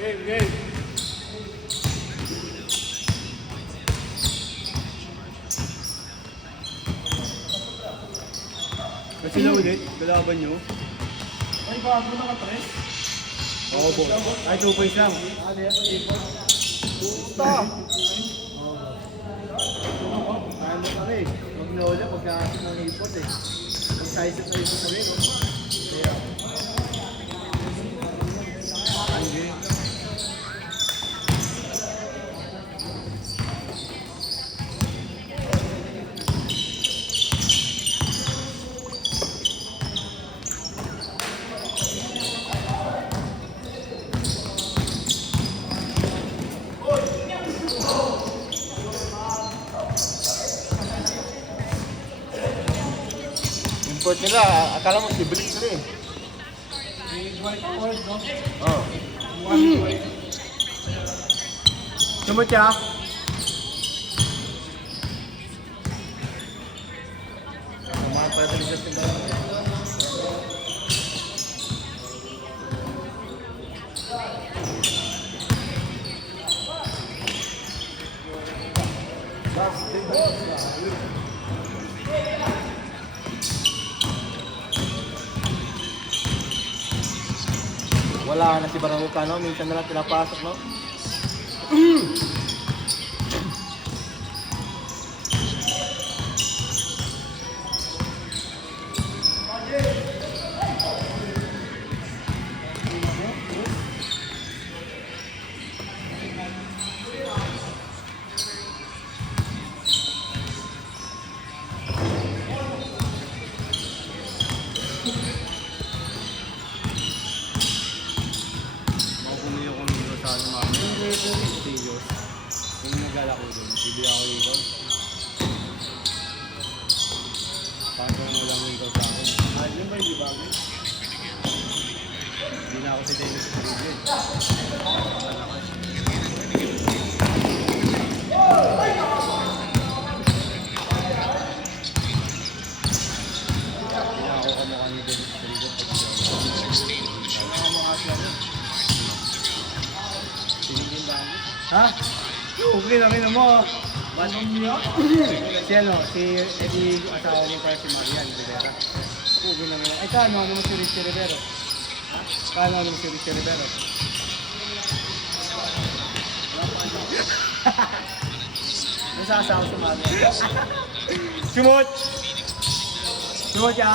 Game, game. Kasi na ulit, kalaban nyo. Ay, bago na ka, Tres? Oo, boss. Ay, 2 points lang. Puta! Kaya mo kami. Huwag na ulit, pag nakasin ng ipot eh. Ang size na ipot kami, no? Kaya. Hindi. Import nila, akala mo si Blitz nila eh. White Award, no? Oo. Sumot siya. Kumain pa rin siya sa wala na si Bararuca, no? Minsan na lang pinapasok, no? Bumili ako nito sa ano mga Steelers. Yung naglalako doon, bibili ako nito. Paano mo lang nito sa akin? Yun ba hindi bago? Hindi na ako si Dennis Caribbean. Hindi na ako kamukha ni Dennis Caribbean. Ha? Okay namin mo. Manong niyo? Si ano, si Eddie, asawa niya pa si Marian Rivera. Okay namin. Ay, ano mo si Richie Rivero? Ha? Ano mo si Richie Rivero? Nasa asawa si Marian. Sumot! Sumot ya!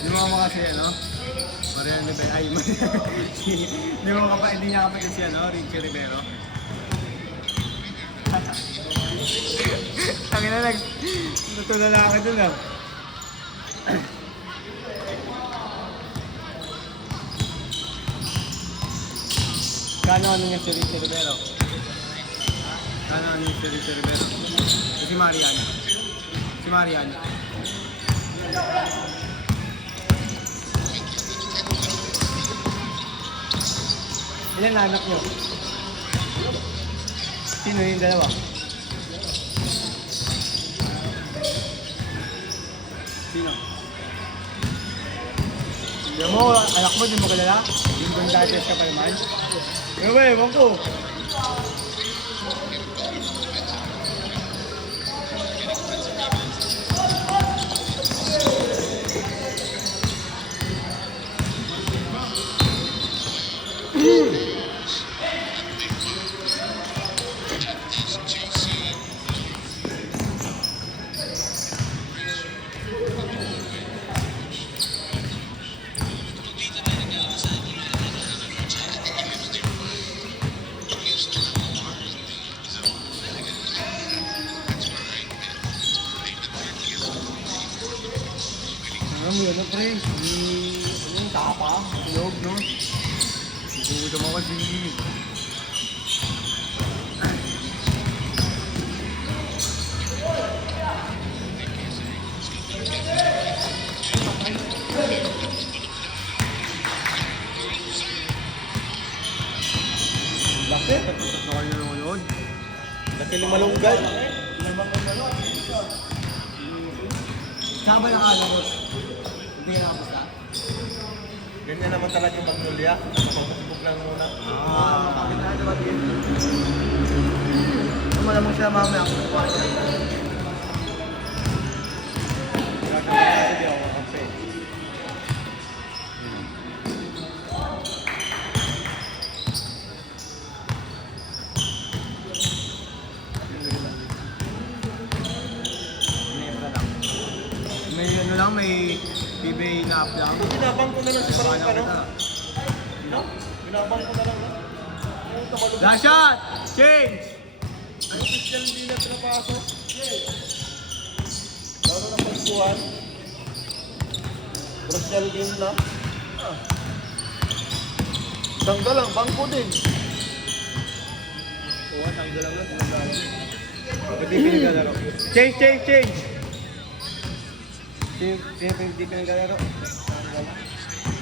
Yung mga kasi ano, Marian Rivera, ay, yung mga kapatid, hindi niya kapatid si ano, Richie Rivero. Ang ina natulala ako dun ah. Kano ano niya si Richie Rivero? Kano ano niya si Richie Rivero? Si Marian. Si Marian. Ilan na anak nyo? Sino yung dalawa? Sino? Hindi mo, anak mo, di mo kilala? Yung Gonzales ka pa naman? Ano ba, ewan ko. Alam mo yun, no, pre? Yung tapa, loob, no? Gugutom ako kasi. Laki, tapos na kayo nanonood. Laki ng malunggay. Saan ba nakalaro? Hindi ka nakapusta. Ganyan naman talaga yung Magnolia. Nakapagpapag lang muna. Makakita na ba din? Malamang siya mamaya. Sige ako, kape. May ano lang, may PBA na up lang. Binabang ko na lang si Barang ano? No? Binabang ko na lang. Last shot! Change! Ang official hindi na pinapasok. Laro na pagkuhan. Crucial game na. Tanggal lang, bangko din. Oo, tanggal lang lang. Hindi pinaglalaro. Change, change, change! Sino hindi pinaglalaro?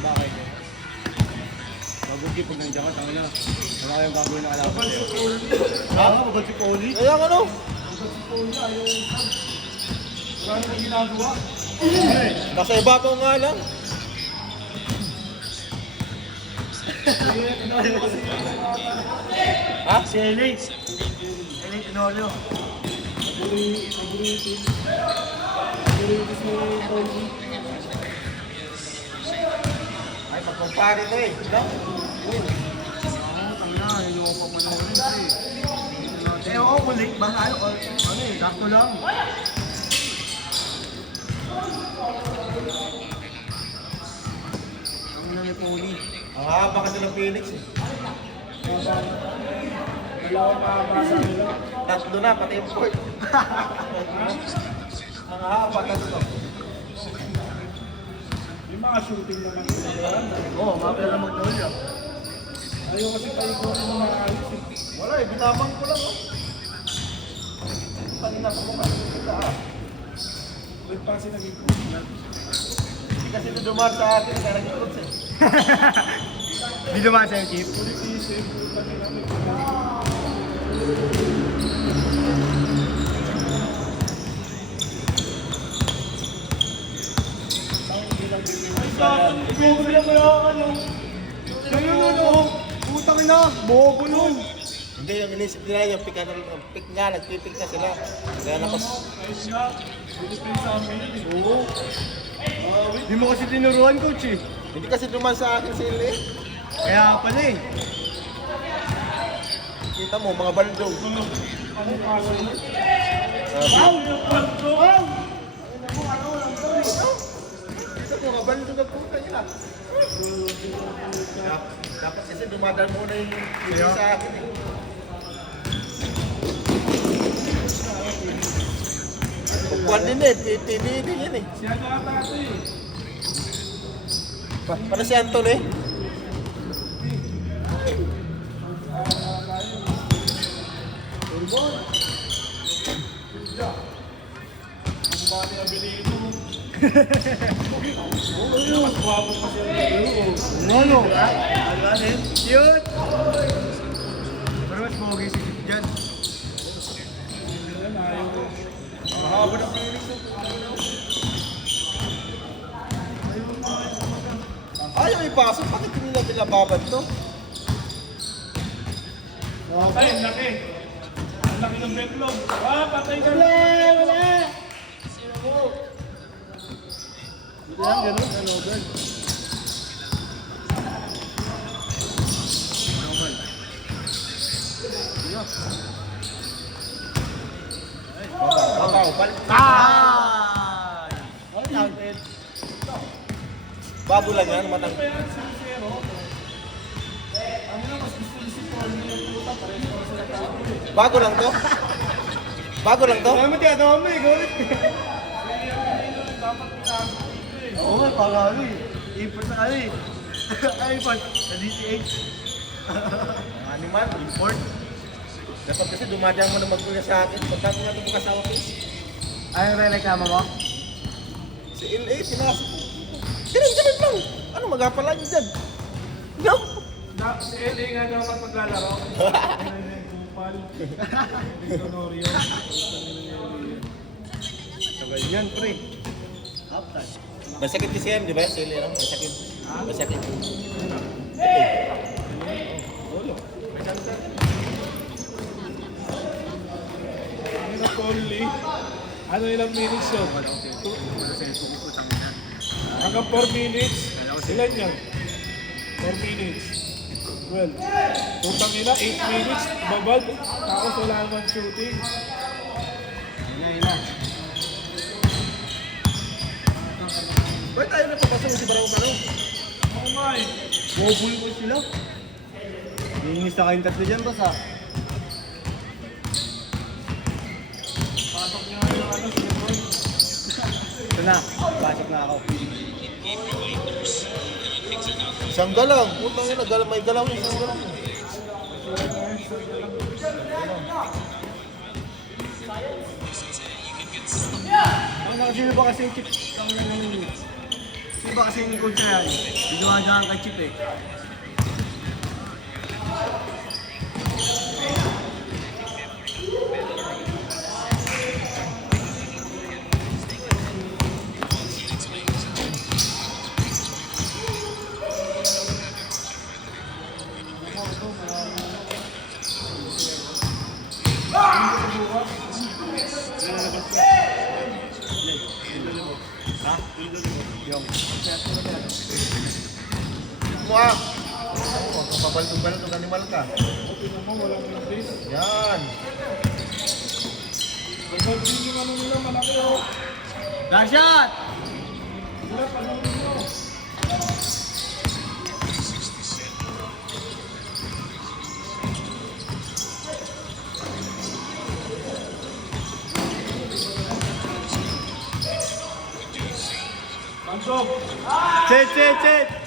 Bakit? Mabuti pag nandiyan ka, tanga na. Wala kayong gagawin na alaban sa'yo. Ha? Pagod si Poli? Kaya nga no? Wala nang ginagawa. Nasa ibabaw nga lang. Ha? Si Elite. Elite Tenorio. Ay, magkumpare na eh. No? Tanga na, niloko pa man ako rin eh. Oo, kulik ba? Ano eh, sakto lang. Ang na ni Poli. Ang haba kasi ng Phoenix eh. Dalawa pa basa nila. Tatlo na, pati yung port. Ang haba tatlo. Yung mga shooting naman nila. Oo, mapila Magnolia. Ayaw kasi paikorin ng mga ayos eh. Wala eh, binabang ko lang oh. Kanina ko kung ano kita ah. Wait pa kasi naging coach na. Hindi kasi ito dumaan sa akin, kaya naging coach eh. Di naman sa'yo, Chief. Isip, puta nila may Bobo na kaya ano? Ganyan ano? Putang ina, bobo nun. Hindi, yung inisip nila yung pick nga, nagpipik na sila. Kaya napas... ayos nga. Philippines sa amin. Oo. Di mo kasi tinuruan, coach eh. Hindi kasi dumaan sa akin sila eh. Kaya pala eh. Kita mo, mga baldog. Ano kaso yun? Mga baldog ang puta nila. Dapat kasi dumadaan muna yung hindi sa akin eh. Pagkuhan din eh, TV din yan eh. Siya na ata ito eh. Para si Anton eh. Ang bati ang bilito. Mas guwapo pa siya. Ano? Cute! Pero mas pogi si Chief dyan. Mahaba ng Phoenix eh. Ayaw ipasok, bakit hindi natin nababad to? Patay, ang laki. Ang laki ng betlog. Patay ka na. Wala! Yan, ganun. Ano, girl? Babaw, balik. Ah! Bago lang yan, matang. Ano na, mas gusto niya si Paul niya yung puta. Pareho pa sila tao. Bago lang to? Bago lang to? Kaya mo tiyatawa mo eh, gawin. Dapat pinasok eh. Oo nga, para ano eh. Import na ano eh. Ay, import. Sa DTH. Animal, import. Dapat kasi dumadaan mo na magkuya sa akin. Pagka ko natin bukas sa office. Ay, ang reklamo mo? Si LA, pinasok ko. Ganun lang. Ano magapala niyo dyan? No? Si LA nga dapat maglalaro. Kupal. Tenorio. So, ganyan, pre. Halftime. Masakit kasi yan, di ba? Sili lang, masakit. Masakit. Ulo. Ano na only? Ano ilang minutes yun? Hanggang 4 minutes? Ilan yan? 4 minutes. Well, tutang ina, 8 minutes, babad. Tapos wala naman shooting. Yun na. Ba't tayo napapasok si Barang Kano? Oo nga eh. Bobul ko sila. Linis na kayong tatlo dyan, boss, ha? Pasok niya yung ano, si Lebron. Ito na, pasok na ako. Isang galang. Putang ina, may galang yung isang galang. Sino ba kasi yung chip? Sino ba kasi yung coach na yan? Ginawa kay chip eh. Ha? Yung. Mo ah. Pabalto-balto ng animal ka. Tingnan mo, walang practice. Yan. Resolving yung ano nila, malaki oh. Last shot! Wala, panoorin mo. Pansok! Set!